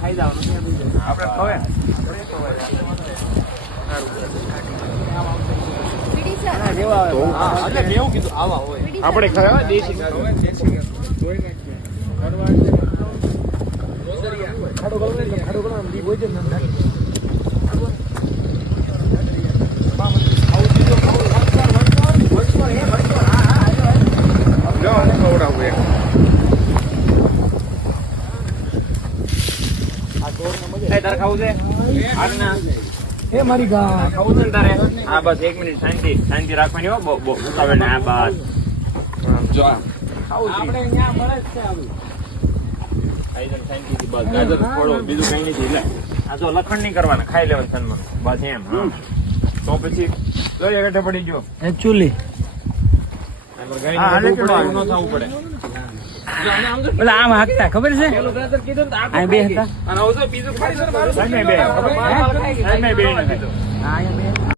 ખાઈ જાવ આપણે ખવે આપણે ખાવા દેશી તારે ખાવું છે મારી ગા ખાવું છે ને તારે હા બસ 1 મિનિટ શાંતિ રાખવાની હો બહુ ઉતાવળ ને આ બસ જો ખાવું આપણે અહીંયા મળે જ છે આવું આઈજન શાંતિથી બસ ગાજર થોડો બીજું કઈ નથી લે આ જો લખણ નહીં કરવાના ખાઈ લેવાનું સન્માન બસ એમ હા તો પછી જોઈએ ગઠે પડી ગયો એકચ્યુઅલી આમ હાકતા ખબર છે બે હતા બીજું